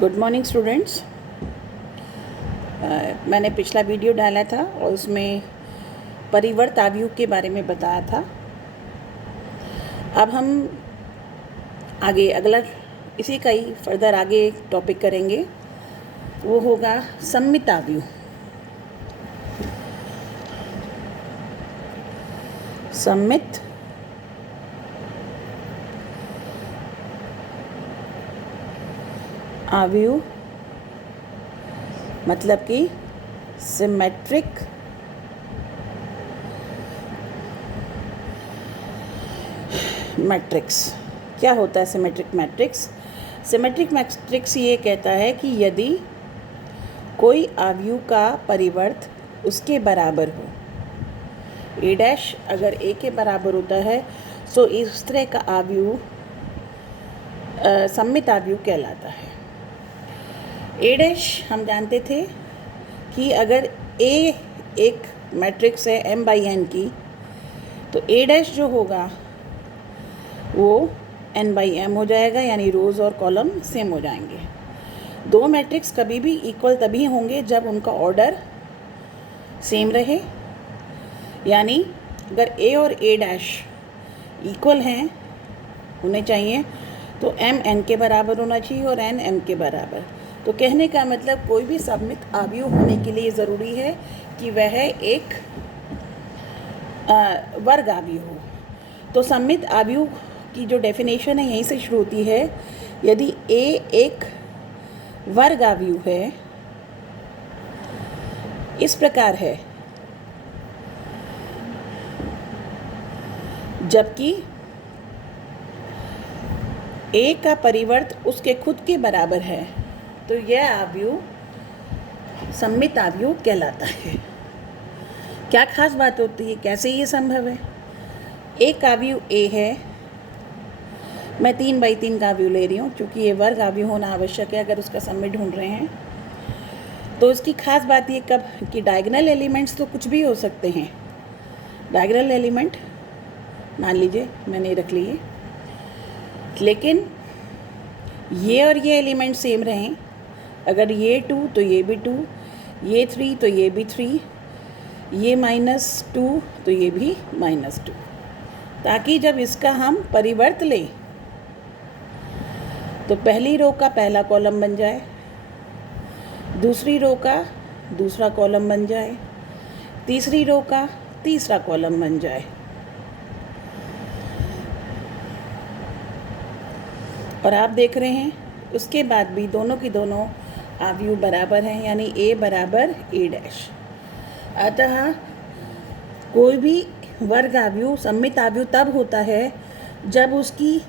Good morning students. मैंने पिछला video डाला था और उसमें परिवर्त आव्यूह के बारे में बताया था। अब हम आगे अगला इसी का ही फर्दर आगे टॉपिक करेंगे, वो होगा सम्मित आव्यूह। सम्मित आव्यूह मतलब कि सिमेट्रिक मैट्रिक्स। क्या होता है सिमेट्रिक मैट्रिक्स? सिमेट्रिक मैट्रिक्स ये कहता है कि यदि कोई आव्यूह का परिवर्त उसके बराबर हो, ए डैश अगर ए के बराबर होता है तो इस तरह का आव्यूह सम्मित आव्यूह कहलाता है। ए डैश हम जानते थे कि अगर ए एक मैट्रिक्स है m/n की, तो ए डैश जो होगा वो n/m हो जाएगा, यानी रोज़ और कॉलम सेम हो जाएंगे। दो मैट्रिक्स कभी भी इक्वल तभी होंगे जब उनका ऑर्डर सेम रहे, यानी अगर ए और ए डैश इक्वल हैं होने चाहिए तो m n के बराबर होना चाहिए और n m के बराबर। तो कहने का मतलब कोई भी सम्मित आव्यूह होने के लिए ज़रूरी है कि वह एक वर्ग आव्यूह हो। तो सम्मित आव्यूह की जो डेफिनेशन है यहीं से शुरू होती है। यदि a एक वर्ग आव्यूह है, इस प्रकार है, जबकि a का परिवर्त उसके खुद के बराबर है, तो यह आव्यूह सम्मित आव्यूह कहलाता है। क्या खास बात होती है, कैसे ये संभव है? एक आव्यूह a है, मैं 3/3 का आव्यूह ले रही हूँ क्योंकि ये वर्ग आव्यूह होना आवश्यक है अगर उसका सम्मित ढूंढ रहे हैं। तो इसकी खास बात ये कब कि डायगोनल एलिमेंट्स तो कुछ भी हो सकते हैं। डायगोनल एलिमेंट मान लीजिए मैंने रख लिए, लेकिन ये और ये एलिमेंट सेम रहें। अगर ये 2 तो ये भी 2, ये 3 तो ये भी 3, ये -2 तो ये भी -2, ताकि जब इसका हम परिवर्त लें तो पहली रो का पहला कॉलम बन जाए, दूसरी रो का दूसरा कॉलम बन जाए, तीसरी रो का तीसरा कॉलम बन जाए। और आप देख रहे हैं उसके बाद भी दोनों की दोनों आव्यूह बराबर हैं, यानी a बराबर a डैश। अतः कोई भी वर्ग आव्यूह सम्मित आव्यूह तब होता है जब उसकी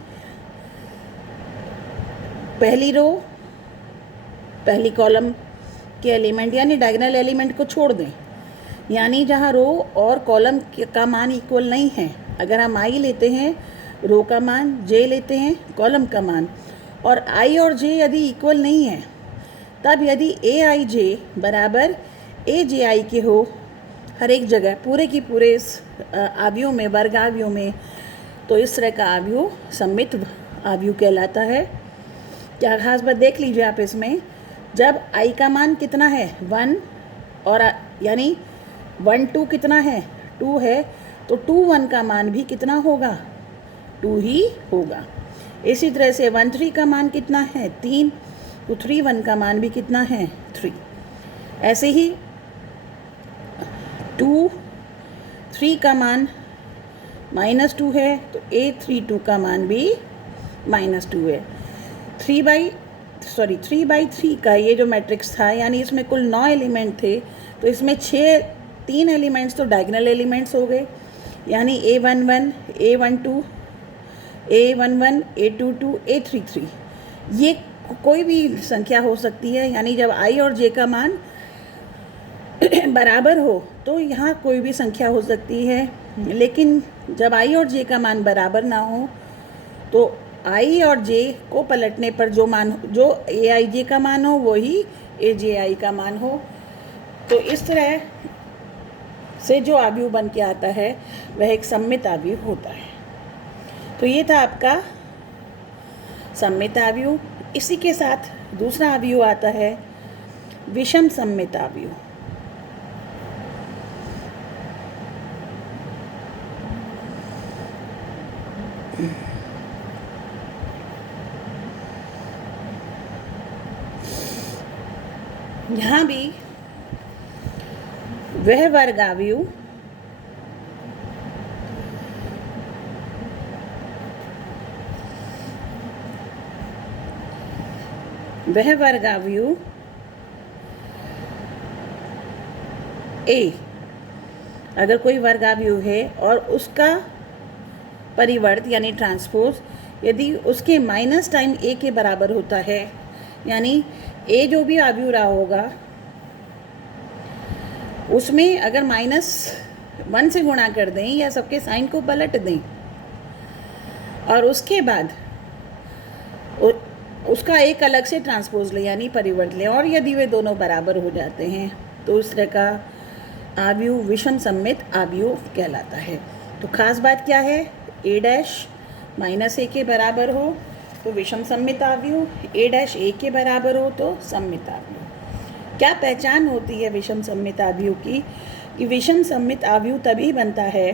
पहली रो पहली कॉलम के एलिमेंट यानी डायगोनल एलिमेंट को छोड़ दें, यानी जहाँ रो और कॉलम का मान इक्वल नहीं है। अगर हम i लेते हैं रो का मान, j लेते हैं कॉलम का मान, और i और j यदि इक्वल नहीं है, तब यदि aij बराबर aj के हो हर एक जगह पूरे की पूरे इस आव्यूह में, वर्ग आव्यूह में, तो इस तरह का आव्यूह सम्मित आव्यूह कहलाता है। क्या खास बात देख लीजिए आप इसमें, जब i का मान कितना है 1, और यानी 1 2 कितना है 2 है, तो 2 1 का मान भी कितना होगा 2 ही होगा। इसी तरह से 1 3 का मान कितना है 3, तो 3 1 का मान भी कितना है 3। ऐसे ही 2 3 का मान -2 है, तो a 3 2 का मान भी -2 है। 3/3 का ये जो मैट्रिक्स था, यानी इसमें कुल 9 एलिमेंट थे, तो इसमें 3 एलिमेंट्स तो डायगोनल एलिमेंट्स हो गए, यानी a11 a12 a11 a22 a33। ये कोई भी संख्या हो सकती है, यानी जब i और j का मान बराबर हो तो यहाँ कोई भी संख्या हो सकती है, लेकिन जब i और j का मान बराबर ना हो तो i और j को पलटने पर जो aij का मान हो वही aji का मान हो। तो इस तरह से जो आव्यूह बन के आता है वह एक सम्मित आव्यूह होता है। तो ये था आपका सम्मित आव्यूह। इसी के साथ दूसरा अवयव आता है विषम सम्मित अवयव। यहाँ भी वह वर्ग अवयव ए, अगर कोई वर्ग अवयव है और उसका परिवर्त यानी ट्रांसपोज यदि उसके माइनस टाइम ए के बराबर होता है, यानी ए जो भी अवयव रहा होगा उसमें अगर -1 से गुणा कर दें या सबके साइन को पलट दें और उसके बाद उसका एक अलग से ट्रांसपोज लें यानी परिवर्त लें, और यदि वे दोनों बराबर हो जाते हैं तो उस तरह का अवयव विषम सम्मित अवयव कहलाता है। तो खास बात क्या है, a डैश -a के बराबर हो तो विषम सम्मित अवयव, a डैश a के बराबर हो तो सम्मित अवयव। क्या पहचान होती है विषम सम्मित अवयव की, कि विषम सम्मित अवयव तभी बनता है,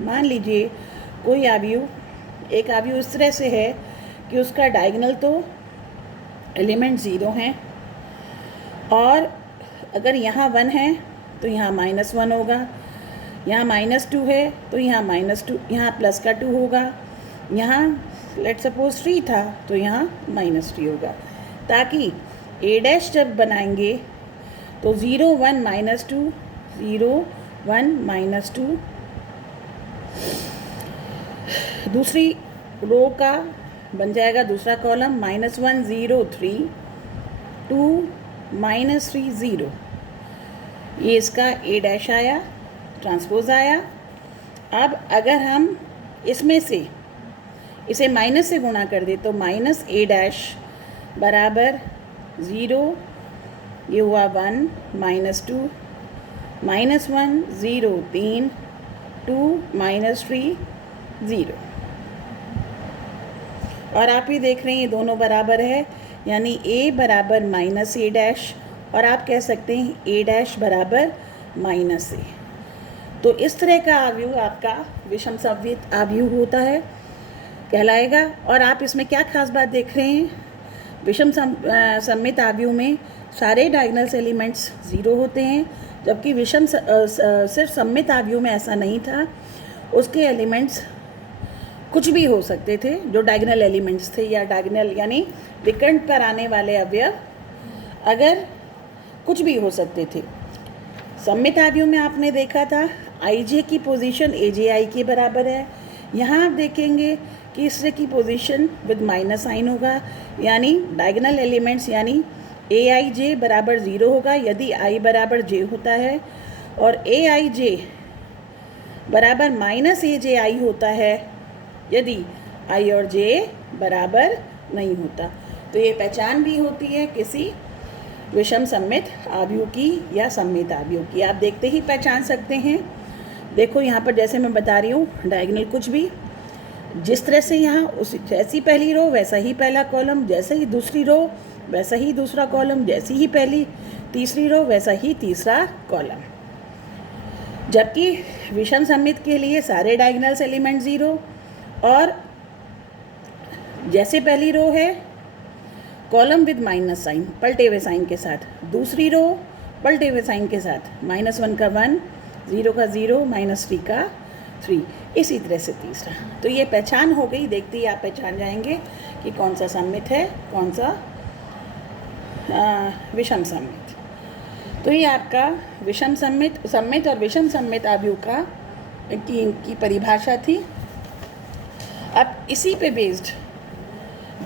मान लीजिए कोई अवयव, एक अवयव इस तरह से है कि उसका डायगोनल तो एलिमेंट 0 हैं और अगर यहाँ 1 है तो यहाँ -1 होगा, यहाँ -2 है तो यहाँ -2, यहाँ प्लस का 2 होगा, यहाँ लेट सपोज 3 था तो यहाँ -3 होगा, ताकि a डैश जब बनाएंगे तो 0 1 -2 0 1 -2 दूसरी रो का बन जाएगा दूसरा कॉलम -1 0 3 2 -3 0। ये इसका a डैश आया, ट्रांसपोज आया। अब अगर हम इसमें से इसे माइनस से गुणा कर दे तो -a डैश बराबर 0, ये हुआ 1 -2 -1 0 3 2 -3 0। और आप ही देख रहे हैं ये दोनों बराबर है, यानी a बराबर -a डैश और आप कह सकते हैं a डैश बराबर -a। तो इस तरह का अवयव आपका विषम सम्मित अवयव होता है, कहलाएगा। और आप इसमें क्या खास बात देख रहे हैं, विषम सम्मित अवयव में सारे डायगोनल्स एलिमेंट्स 0 होते हैं, जबकि विषम सिर्फ सम्मित अवयव में ऐसा नहीं था, उसके एलिमेंट्स कुछ भी हो सकते थे जो डायगोनल एलिमेंट्स थे, या डायगोनल यानी विकर्ण पर आने वाले अवयव अगर कुछ भी हो सकते थे। सम्मित अवयव में आपने देखा था ij की पोजीशन aj के बराबर है, यहाँ आप देखेंगे कि इससे की पोजीशन विद माइनस साइन होगा, यानी डायगोनल एलिमेंट्स यानी aij बराबर 0 होगा यदि i बराबर j होता है, और aij बराबर -aj होता है यदि i और j बराबर नहीं होता। तो ये पहचान भी होती है किसी विषम सम्मित अवयव की या सम्मित अवयव की, आप देखते ही पहचान सकते हैं। देखो यहाँ पर जैसे मैं बता रही हूँ, डायगोनल कुछ भी, जिस तरह से यहाँ उस जैसी पहली रो वैसा ही पहला कॉलम, जैसे ही दूसरी रो वैसा ही दूसरा कॉलम, जैसी ही पहली तीसरी रो वैसा ही तीसरा कॉलम। जबकि विषम सम्मित के लिए सारे डायगोनल्स एलिमेंट 0, और जैसे पहली रो है कॉलम विद माइनस साइन पलटे हुए साइन के साथ, दूसरी रो पलटे हुए साइन के साथ, -1 का 1 0 का 0 -3 का 3, इसी तरह से तीसरा। तो ये पहचान हो गई, देखते ही आप पहचान जाएंगे कि कौन सा सम्मित है कौन सा विषम सम्मित। तो ये आपका विषम सम्मित और विषम सम्मित अवयव का की परिभाषा थी। अब इसी पे बेस्ड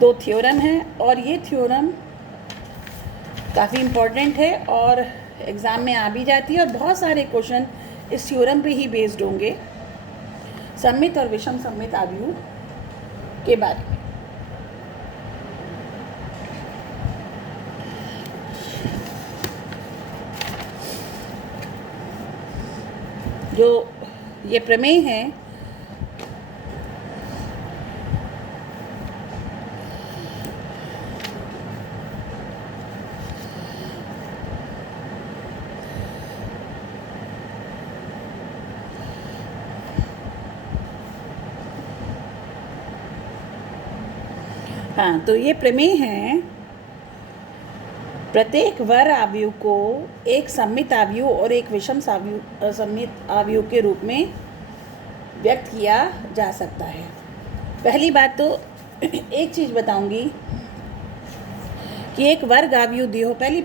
2 थ्योरम हैं, और ये थ्योरम काफ़ी इम्पोर्टेंट है और एग्ज़ाम में आ भी जाती है, और बहुत सारे क्वेश्चन इस थ्योरम पे ही बेस्ड होंगे, सम्मित और विषम सम्मित अवयव के बारे में। जो ये प्रमेय है हाँ, तो ये प्रमेय है प्रत्येक वर आव्यूह को एक सममित आव्यूह और एक विषम सममित आव्यूह के रूप में व्यक्त किया जा सकता है। पहली बात तो एक चीज़ बताऊंगी कि एक वर्ग आव्यूह दियो। पहली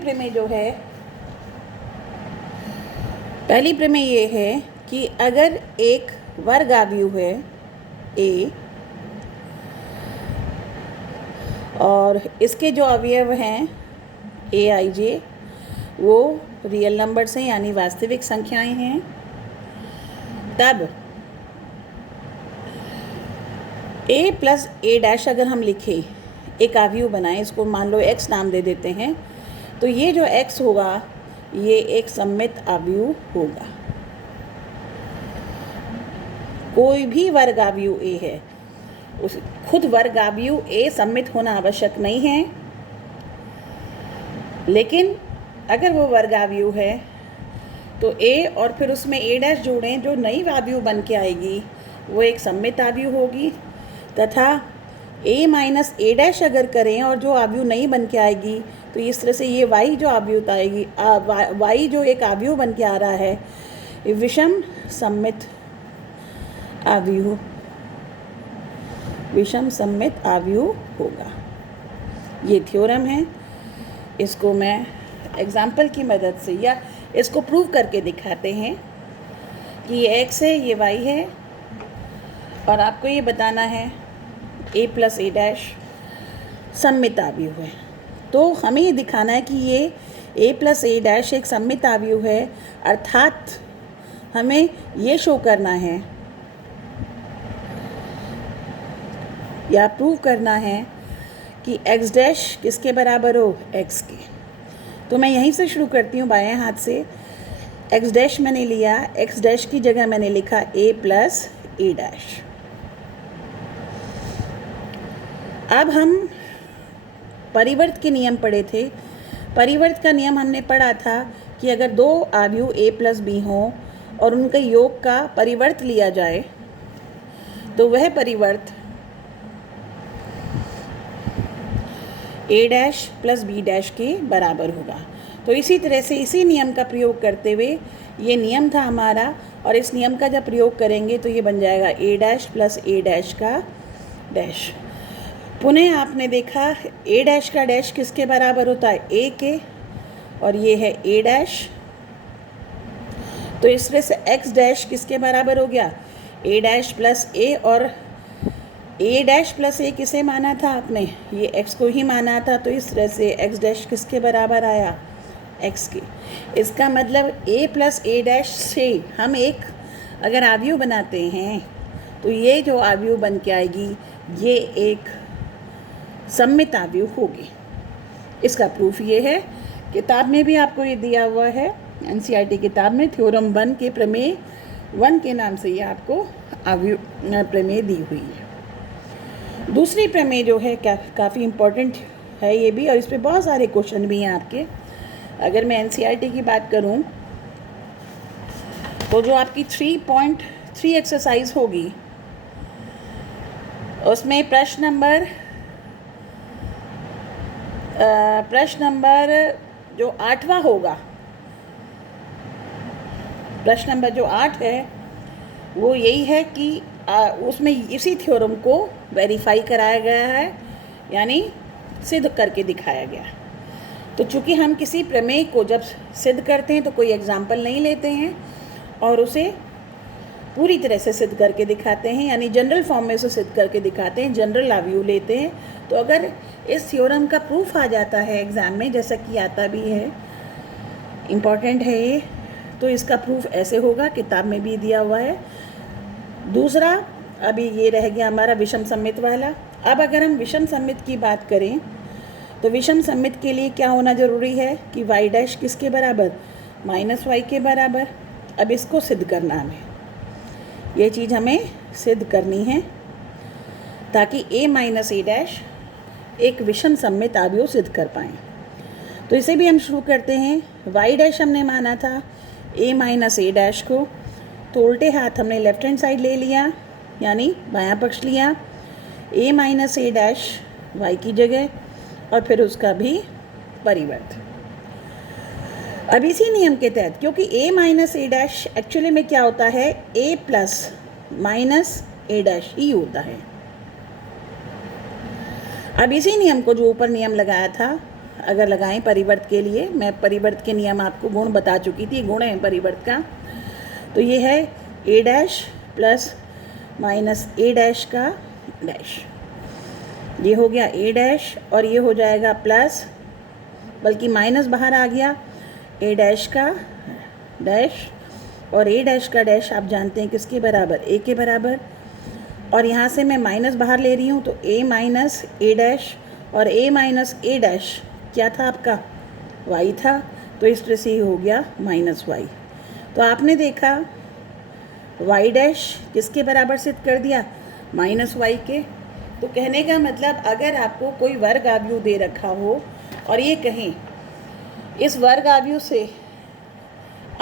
प्रमेय ये है कि अगर एक वर्ग आव्यूह है ए और इसके जो अवयव हैं ए आई जे वो रियल नंबर्स हैं यानी वास्तविक संख्याएं हैं, तब ए प्लस ए डैश अगर हम लिखें, एक आव्यूह बनाएं, इसको मान लो एक्स नाम दे देते हैं, तो ये जो एक्स होगा ये एक सममित आव्यूह होगा। कोई भी वर्ग आव्यूह ए है, उस खुद वर्ग आव्यूह ए सममित होना आवश्यक नहीं है, लेकिन अगर वो वर्ग आव्यूह है तो ए और फिर उसमें ए डैश जोड़ें, जो नई आव्यूह बन के आएगी वो एक सममित आव्यूह होगी, तथा ए माइनस ए डैश अगर करें और जो आव्यूह नई बन के आएगी तो इस तरह से ये वाई जो आव्यूह आएगी, वाई जो एक आव्यूह बन के आ रहा है, ये विषम सममित आव्यूह होगा। ये थ्योरम है, इसको मैं एग्जाम्पल की मदद से या इसको प्रूव करके दिखाते हैं कि ये एक्स है, ये वाई है, और आपको ये बताना है ए प्लस ए डैश सममित आव्यूह है। तो हमें ये दिखाना है कि ये ए प्लस ए डैश एक सममित आव्यूह है, अर्थात हमें ये शो करना है या प्रूव करना है कि एक्स डैश किसके बराबर हो, एक्स के। तो मैं यहीं से शुरू करती हूँ, बाएं हाथ से। एक्स डैश मैंने लिया, एक्स डैश की जगह मैंने लिखा ए प्लस ए डैश। अब हम परिवर्त के नियम पढ़े थे। परिवर्त का नियम हमने पढ़ा था कि अगर दो आव्यूह ए प्लस बी हों और उनके योग का परिवर्त लिया जाए तो वह परिवर्त ए डैश प्लस बी डैश के बराबर होगा। तो इसी तरह से इसी नियम का प्रयोग करते हुए, ये नियम था हमारा, और इस नियम का जब प्रयोग करेंगे तो ये बन जाएगा ए डैश प्लस ए डैश का डैश। पुनः आपने देखा ए डैश का डैश किसके बराबर होता है, ए के, और ये है ए डैश। तो इस तरह से एक्स डैश किसके बराबर हो गया, ए डैश प्लस ए, और ए डैश प्लस ए किसे माना था आपने, ये एक्स को ही माना था, तो इस तरह से एक्स डैश किसके बराबर आया, एक्स के। इसका मतलब ए प्लस ए डैश से हम एक अगर आव्यूह बनाते हैं तो ये जो आव्यूह बन के आएगी ये एक सममित आव्यूह होगी। इसका प्रूफ ये है, किताब में भी आपको ये दिया हुआ है, एनसीईआरटी किताब में थ्योरम 1 के प्रमेय 1 के नाम से ये आपको आव्यूह प्रमेय दी हुई है। दूसरी प्रमेय जो है काफ़ी इम्पोर्टेंट है ये भी, और इस पर बहुत सारे क्वेश्चन भी हैं आपके। अगर मैं एनसीईआरटी की बात करूं तो जो आपकी 3.3 एक्सरसाइज होगी उसमें प्रश्न नंबर जो 8वां होगा, प्रश्न नंबर जो 8 है वो यही है कि उसमें इसी थ्योरम को वेरीफाई कराया गया है, यानी सिद्ध करके दिखाया गया। तो चूँकि हम किसी प्रमेय को जब सिद्ध करते हैं तो कोई एग्जाम्पल नहीं लेते हैं और उसे पूरी तरह से सिद्ध करके दिखाते हैं, यानी जनरल फॉर्म में उसे सिद्ध करके दिखाते हैं, जनरल आव्यूह लेते हैं। तो अगर इस थ्योरम का प्रूफ आ जाता है एग्ज़ाम में, जैसा कि आता भी है, इम्पॉर्टेंट है ये, तो इसका प्रूफ ऐसे होगा, किताब में भी दिया हुआ है। दूसरा अभी ये रह गया हमारा विषम सममित वाला। अब अगर हम विषम सममित की बात करें तो विषम सममित के लिए क्या होना ज़रूरी है कि वाई डैश किसके बराबर, माइनस वाई के बराबर। अब इसको सिद्ध करना हमें, ये चीज़ हमें सिद्ध करनी है ताकि ए माइनस ए डैश एक विषम सममित आव्यूह सिद्ध कर पाएँ। तो इसे भी हम शुरू करते हैं। वाई डैश हमने माना था ए माइनस ए डैश को, तो उल्टे हाथ हमने लेफ्ट हैंड साइड ले लिया, यानी बायां पक्ष लिया। ए माइनस ए डैश y की जगह और फिर उसका भी परिवर्त। अब इसी नियम के तहत, क्योंकि a minus A dash actually में क्या होता है, a plus minus A dash ही होता है। अब इसी नियम को जो ऊपर नियम लगाया था अगर लगाएं परिवर्त के लिए, मैं परिवर्त के नियम आपको गुण बता चुकी थी, गुण है परिवर्त का, तो ये है ए dash plus minus A dash का डैश, ये हो गया ए डैश और ये हो जाएगा प्लस, बल्कि माइनस बाहर आ गया, ए डैश का डैश, और ए डैश का डैश आप जानते हैं किसके बराबर, ए के बराबर, और यहाँ से मैं माइनस बाहर ले रही हूँ तो ए माइनस ए डैश, और ए माइनस ए डैश क्या था आपका, y था, तो इस तरह से ही हो गया माइनस y। तो आपने देखा y डैश किसके बराबर सिद्ध कर दिया, माइनस y के। तो कहने का मतलब अगर आपको कोई वर्ग आव्यूह दे रखा हो और ये कहें इस वर्ग आव्यूह से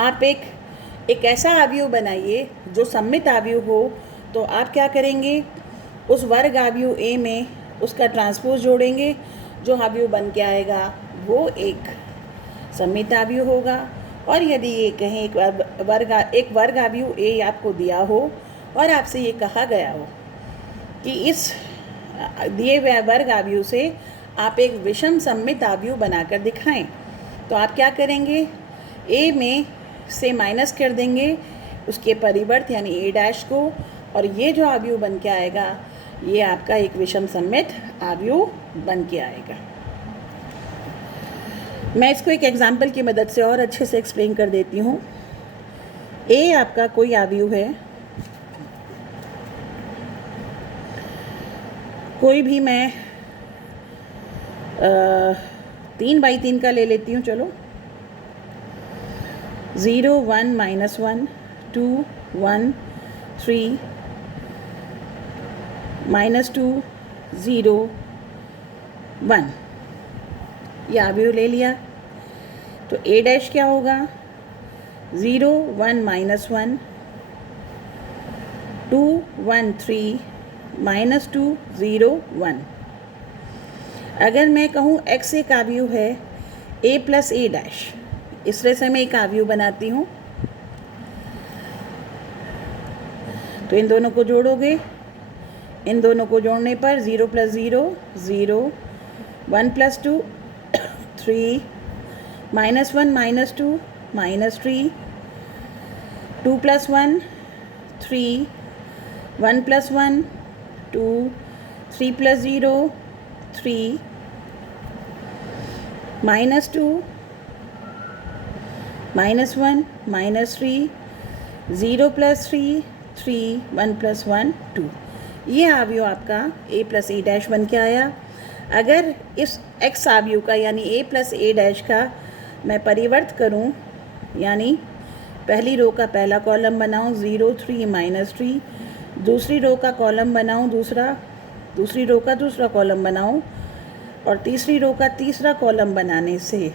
आप एक ऐसा आव्यूह बनाइए जो सममित आव्यूह हो, तो आप क्या करेंगे, उस वर्ग आव्यूह A में उसका ट्रांसपोज जोड़ेंगे, जो आव्यूह बन के आएगा वो एक सममित आव्यूह होगा। और यदि ये कहें एक वर्ग आव्यूह A आपको दिया हो और आपसे ये कहा गया हो कि इस दिए हुए वर्ग आव्यूह से आप एक विषम सममित आव्यूह बनाकर दिखाएं, तो आप क्या करेंगे, A में से माइनस कर देंगे उसके परिवर्त यानी ए डैश को, और ये जो आव्यूह बन के आएगा ये आपका एक विषम सममित आव्यूह बन के आएगा। मैं इसको एक एग्जाम्पल की मदद से और अच्छे से एक्सप्लेन कर देती हूँ। ए आपका कोई आव्यूह है, कोई भी मैं 3/3 का ले लेती हूँ, चलो 0 1 -1 2 1 3 -2 0 1, ये आव्यूह ले लिया। तो ए डैश क्या होगा, 0 1 -1 2 1 3 -2 0 1। अगर मैं कहूँ x एक आव्यूह है a प्लस ए डैश, इस तरह से मैं एक आव्यूह बनाती हूँ, तो इन दोनों को जोड़ोगे, इन दोनों को जोड़ने पर 0 + 0 0 1 + 2 3 -1 -2 -3 2 + 1 3 1 + 1 2 3 + 0 3 -2 -1 -3 0 + 3 3 1 + 1 2, ये आव्यूह आपका a प्लस ए डैश बन के आया। अगर इस x आव्यूह का यानी a प्लस ए डैश का मैं परिवर्त करूं, यानी पहली रो का पहला कॉलम बनाऊं 0 3 -3, दूसरी रो का कॉलम बनाऊं दूसरी रो का दूसरा कॉलम बनाऊं, और तीसरी रो का तीसरा कॉलम बनाने से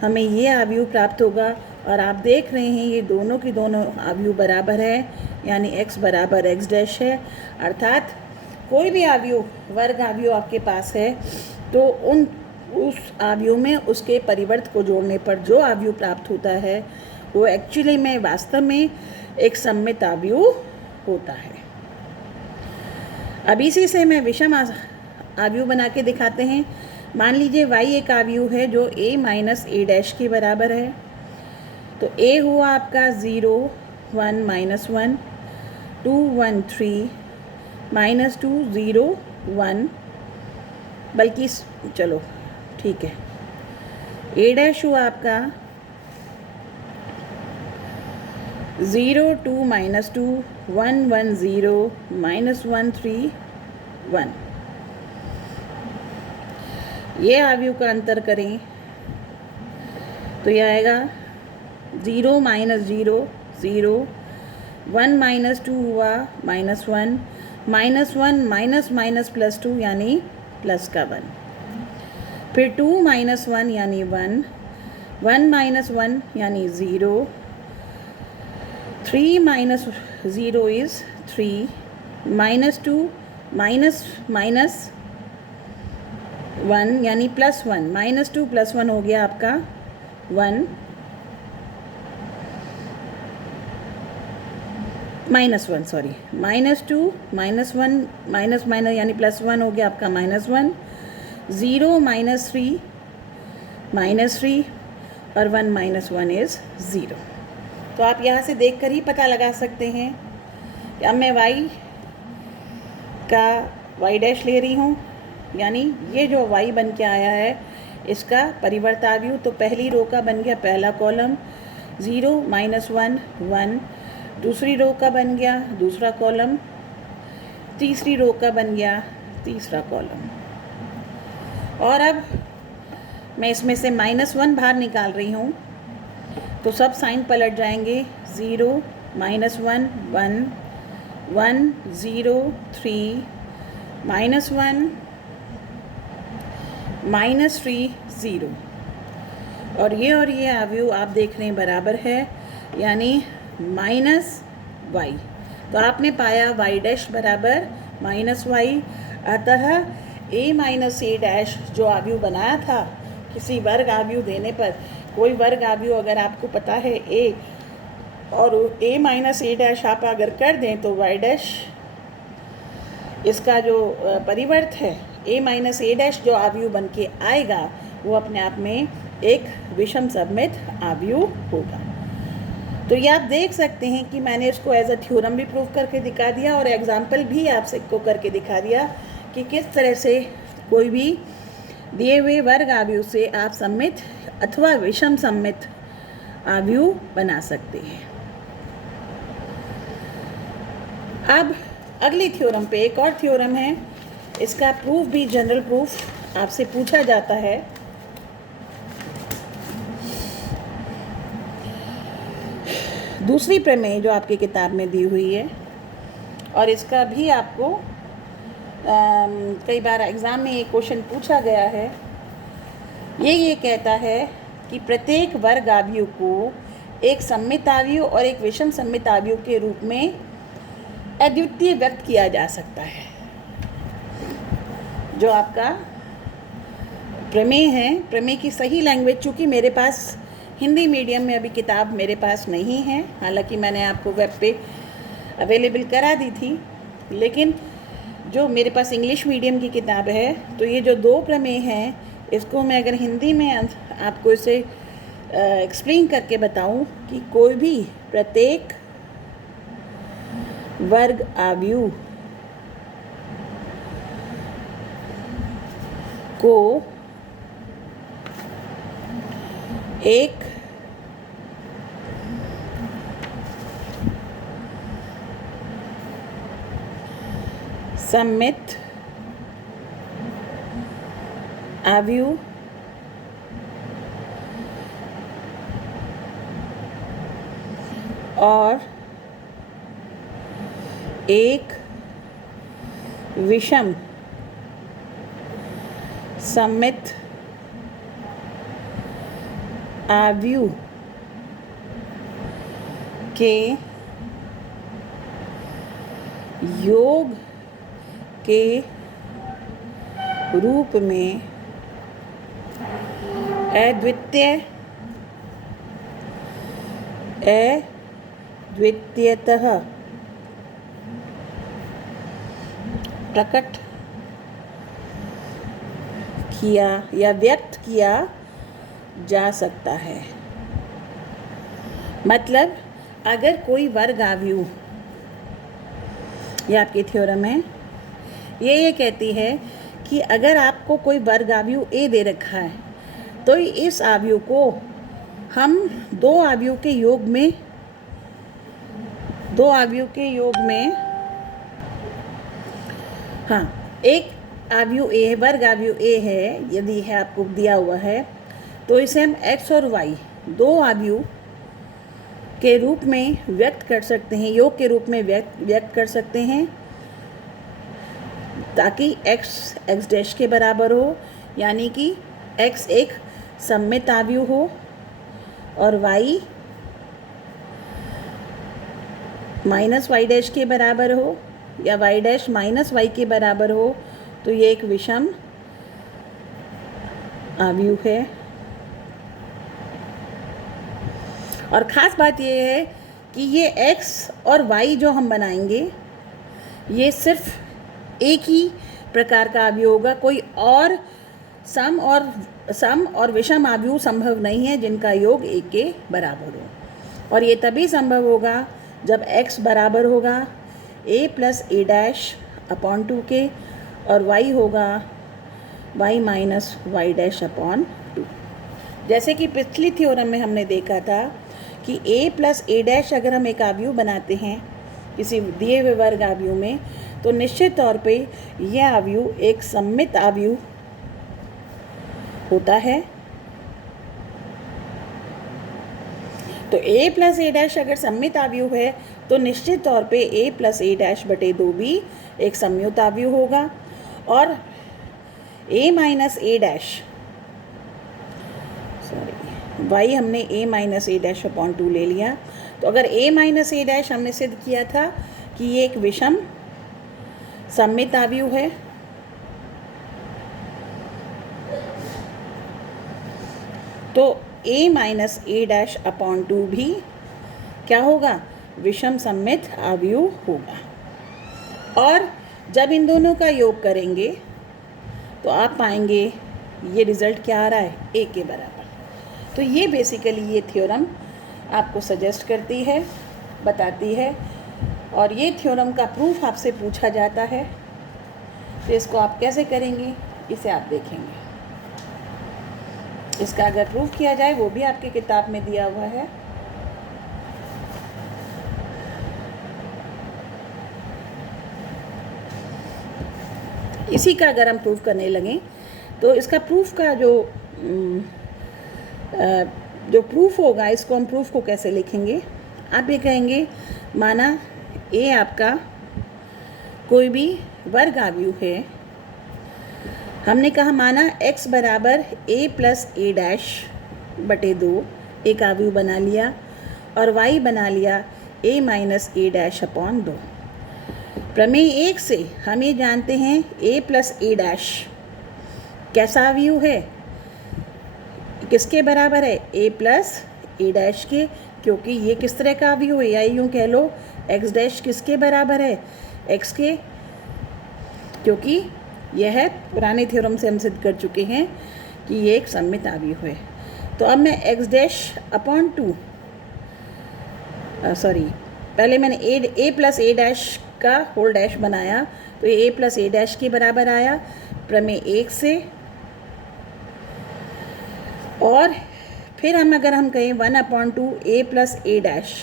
हमें ये आव्यूह प्राप्त होगा। और आप देख रहे हैं ये दोनों की दोनों आव्यूह बराबर है, यानी x बराबर x डैश है। अर्थात कोई भी आव्यूह वर्ग आव्यूह आपके पास है तो उस आव्यूह में उसके परिवर्त को जोड़ने पर जो आव्यूह प्राप्त होता है वो एक्चुअली में वास्तव में एक सममित आव्यूह होता है। अब इसी से मैं विषम आव्यूह बना के दिखाते हैं। मान लीजिए y एक आव्यूह है जो a माइनस ए डैश के बराबर है, तो a हुआ आपका 0 1 -1 2 1 3 -2 0 1, बल्कि चलो ठीक है, a डैश हुआ आपका 0 2 -2 1 1 0 -1 3 1। ये आव्यूह का अंतर करें तो यह आएगा 0 -0 0 1 -2 हुआ -1 -1 माइनस माइनस +2 यानी प्लस का 1, फिर 2 -1 यानी 1 1 -1 यानी 0 3 -0 इज़ 3 -2 माइनस माइनस 1 यानी +1, -2 +1 हो गया आपका 1, -1 सॉरी, -2 -1 माइनस माइनस यानी +1 हो गया आपका -1, 0 -3 -3 और 1 -1 इज़ 0। तो आप यहाँ से देख कर ही पता लगा सकते हैं कि अब मैं y का y डैश ले रही हूँ, यानी ये जो y बन के आया है इसका परिवर्ताव्यू, तो पहली रो का बन गया पहला कॉलम 0 -1 1, दूसरी रो का बन गया दूसरा कॉलम, तीसरी रो का बन गया तीसरा कॉलम। और अब मैं इसमें से -1 बाहर निकाल रही हूँ तो सब साइन पलट जाएंगे, 0 -1 1 1 0 3 -1 -3 0, और ये अवयव आप देख रहे हैं बराबर है, यानी -y। तो आपने पाया y डैश बराबर -y। अतः a डैश जो अवयव बनाया था किसी वर्ग अवयव देने पर, कोई वर्ग अवयव अगर आपको पता है a और a डैश आप अगर कर दें तो y डैश इसका जो परिवर्त है a डैश जो अवयव बन के आएगा वो अपने आप में एक विषम सममित अवयव होगा। तो ये आप देख सकते हैं कि मैंने इसको एज अ थ्योरम भी प्रूव करके दिखा दिया और एग्जाम्पल भी आप सबको करके दिखा दिया कि किस तरह से कोई भी दिए हुए वर्ग अवयव से आप सममित अथवा विषम सममित अवयव बना सकते हैं। अब अगली थ्योरम पे एक और थ्योरम है, इसका प्रूफ भी जनरल प्रूफ आपसे पूछा जाता है। दूसरी प्रमेय जो आपकी किताब में दी हुई है, और इसका भी आपको कई बार एग्ज़ाम में ये क्वेश्चन पूछा गया है। ये कहता है कि प्रत्येक वर्ग अवयव को एक सममित अवयव और एक विषम सममित अवयव के रूप में अद्वितीय व्यक्त किया जा सकता है। जो आपका प्रमेय है, प्रमेय की सही लैंग्वेज, चूँकि मेरे पास हिंदी मीडियम में अभी किताब मेरे पास नहीं है, हालांकि मैंने आपको वेब पे अवेलेबल करा दी थी, लेकिन जो मेरे पास इंग्लिश मीडियम की किताब है, तो ये जो दो प्रमेय हैं इसको मैं अगर हिंदी में आपको इसे एक्सप्लेन करके बताऊं कि कोई भी प्रत्येक वर्ग अवयव को एक सममित अवयव और एक विषम सममित अवयव के योग के रूप में अद्वितीयतः प्रकट किया या व्यक्त किया जा सकता है। मतलब अगर कोई वर्ग अवयव, यह आपकी थ्योरम है, ये कहती है कि अगर आपको कोई वर्ग अवयव ए दे रखा है तो इस अवयव को हम दो अवयव के योग में हाँ, एक अवयव ए, वर्ग अवयव ए है, यदि है आपको दिया हुआ है, तो इसे हम x और y दो अवयव के रूप में व्यक्त कर सकते हैं, योग के रूप में व्यक्त कर सकते हैं, ताकि x डैश के बराबर हो, यानी कि x एक सममित अवयव हो और y माइनस वाई डैश के बराबर हो या y डैश माइनस वाई के बराबर हो, तो ये एक विषम अवयव है। और ख़ास बात ये है कि ये x और y जो हम बनाएंगे ये सिर्फ एक ही प्रकार का अवयव होगा, कोई और सम और विषम अवयव संभव नहीं है जिनका योग एक के बराबर हो। और ये तभी संभव होगा जब x बराबर होगा a plus a dash upon 2k और y होगा y minus y dash upon 2। जैसे कि पिछली थ्योरम में हमने देखा था कि a प्लस ए डैश अगर हम एक अवयव बनाते हैं किसी दिए हुए वर्ग अवयव में, तो निश्चित तौर पे यह अवयव एक सममित अवयव होता है। तो a प्लस ए डैश अगर सममित अवयव है तो निश्चित तौर पे a प्लस ए डैश बटे 2 भी एक समयुत अवयव होगा। और a minus A dash y हमने a minus A dash upon 2 ले लिया। तो अगर a माइनस ए डैश हमने सिद्ध किया था कि ये एक विषम सममित अवयव है, तो a minus A dash upon 2 भी क्या होगा, विषम सममित अवयव होगा। और जब इन दोनों का योग करेंगे तो आप पाएंगे ये रिज़ल्ट क्या आ रहा है, a के बराबर। तो ये बेसिकली ये थ्योरम आपको सजेस्ट करती है, बताती है। और ये थ्योरम का प्रूफ आपसे पूछा जाता है, तो इसको आप कैसे करेंगे इसे आप देखेंगे। इसका अगर प्रूफ किया जाए वो भी आपकी किताब में दिया हुआ है। इसी का अगर हम प्रूफ करने लगें तो इसका प्रूफ का जो प्रूफ होगा, इसको हम प्रूफ को कैसे लिखेंगे। आप ये कहेंगे माना a आपका कोई भी वर्ग अवयव है। हमने कहा माना x बराबर a प्लस ए डैश बटे 2 एक अवयव बना लिया और y बना लिया a minus A dash upon 2। प्रमेय 1 से हम ये जानते हैं a प्लस ए डैश कैसा अवयव है, किसके बराबर है, a प्लस ए डैश के, क्योंकि ये किस तरह का अवयव है, या यूँ कह लो x डैश किसके बराबर है, x के, क्योंकि यह है पुराने थ्योरम से हम सिद्ध कर चुके हैं कि ये एक सममित अवयव है। तो अब मैं x डैश अपॉन 2 पहले मैंने a प्लस ए डैश का होल डैश बनाया, तो ये a प्लस ए डैश के बराबर आया प्रमेय 1 से। और फिर अगर हम कहें 1/2 a प्लस ए डैश,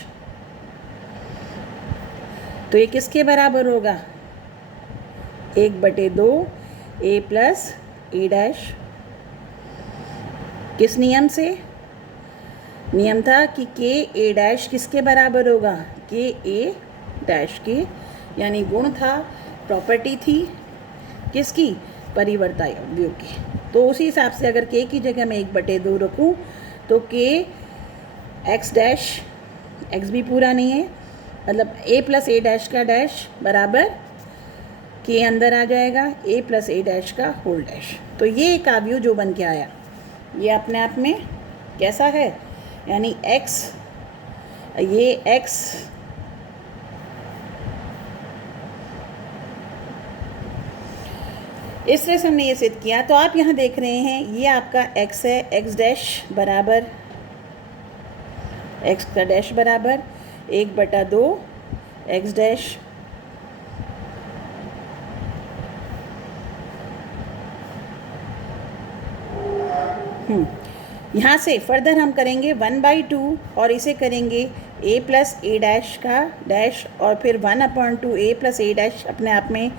तो ये किसके बराबर होगा, 1/2 a प्लस ए डैश। किस नियम से, नियम था कि k a डैश किसके बराबर होगा, k a डैश के, यानी गुण था, प्रॉपर्टी थी किसकी, परिवर्ती अवयव की। तो उसी हिसाब से अगर k की जगह मैं 1/2 रखूँ तो k x डैश, x भी पूरा नहीं है, मतलब a प्लस ए डैश का डैश बराबर k अंदर आ जाएगा a प्लस ए डैश का होल डैश। तो ये एक अवयव जो बन के आया ये अपने आप में कैसा है, यानी x, ये x इस तरह से हमने ये सिद्ध किया। तो आप यहाँ देख रहे हैं ये आपका x है, x डैश बराबर, x का डैश बराबर 1/2 x डैश यहाँ से फर्दर हम करेंगे 1/2 और इसे करेंगे a प्लस ए डैश का डैश, और फिर 1/2 a प्लस ए डैश अपने आप में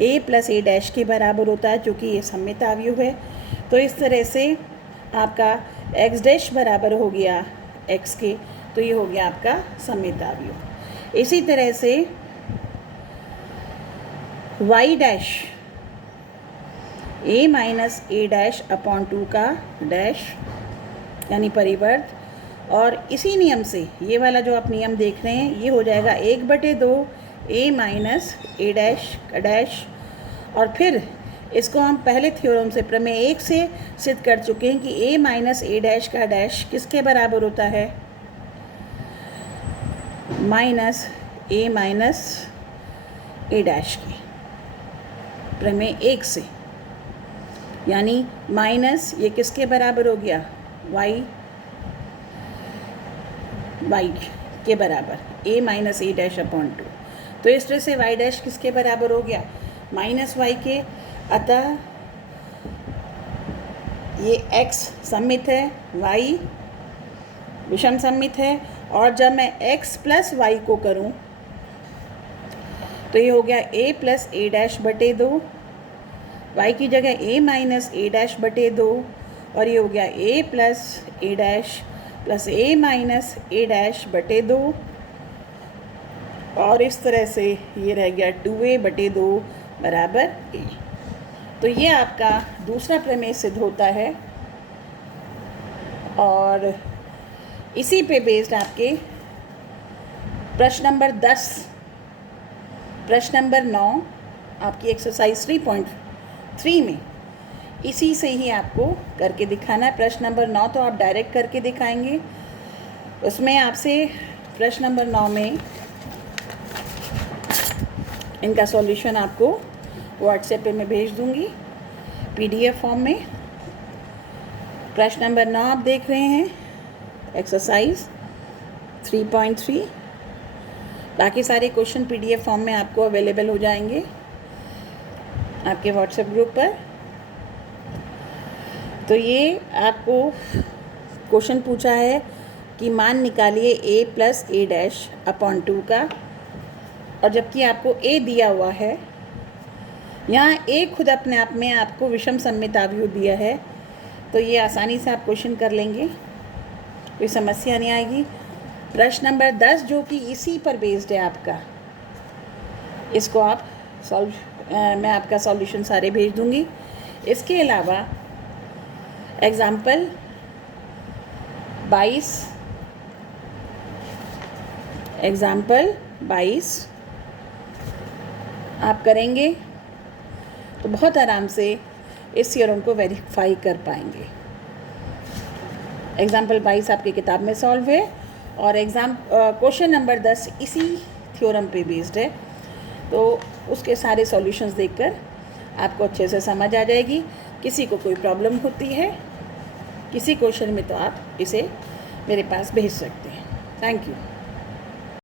a प्लस ए डैश के बराबर होता है क्योंकि ये सममित अवयव है। तो इस तरह से आपका x डैश बराबर हो गया x के, तो ये हो गया आपका सममित अवयव। इसी तरह से y dash a minus A dash upon 2 का डैश यानी परिवर्त, और इसी नियम से ये वाला जो आप नियम देख रहे हैं ये हो जाएगा 1/2 a माइनस ए डैश का डैश, और फिर इसको हम पहले थ्योरम से प्रमेय 1 से सिद्ध कर चुके हैं कि a माइनस ए डैश का डैश किसके बराबर होता है, माइनस ए डैश की, प्रमेय 1 से। यानी माइनस ये किसके बराबर हो गया, y के बराबर, a minus A dash upon 2। तो इस तरह से y डैश किसके बराबर हो गया, माइनस वाई के। अतः ये x सममित है, y विषम सममित है, और जब मैं x प्लस वाई को करूं तो ये हो गया a प्लस ए डैश बटे 2, y की जगह a माइनस ए डैश बटे 2, और ये हो गया a plus a dash plus a minus A dash बटे 2, और इस तरह से ये रह गया 2a बटे 2 बराबर a। तो ये आपका दूसरा प्रमेय सिद्ध होता है, और इसी पे बेस्ड आपके प्रश्न नंबर 10, प्रश्न नंबर 9 आपकी एक्सरसाइज 3.3 में इसी से ही आपको करके दिखाना है। प्रश्न नंबर 9 तो आप डायरेक्ट करके दिखाएंगे, उसमें आपसे प्रश्न नंबर 9 में इनका सॉल्यूशन आपको व्हाट्सएप पे मैं भेज दूंगी PDF फॉर्म में। प्रश्न नंबर 9 आप देख रहे हैं, एक्सरसाइज 3.3। बाकी सारे क्वेश्चन PDF फॉर्म में आपको अवेलेबल हो जाएंगे आपके व्हाट्सएप ग्रुप पर। तो ये आपको क्वेश्चन पूछा है कि मान निकालिए a plus a dash upon 2 का, और जबकि आपको a दिया हुआ है, यहाँ a खुद अपने आप में आपको विषम सममित अवयव दिया है, तो ये आसानी से आप क्वेश्चन कर लेंगे, कोई समस्या नहीं आएगी। प्रश्न नंबर 10 जो कि इसी पर बेस्ड है आपका, इसको आप मैं आपका सॉल्यूशन सारे भेज दूंगी। इसके अलावा एग्जाम्पल 22 आप करेंगे तो बहुत आराम से इस थ्योरम को वेरीफाई कर पाएंगे। एग्जाम्पल 22 आपकी किताब में सॉल्व है, और क्वेश्चन नंबर 10 इसी थ्योरम पे बेस्ड है, तो उसके सारे सॉल्यूशंस देखकर आपको अच्छे से समझ आ जाएगी। किसी को कोई प्रॉब्लम होती है किसी क्वेश्चन में तो आप इसे मेरे पास भेज सकते हैं। Thank you.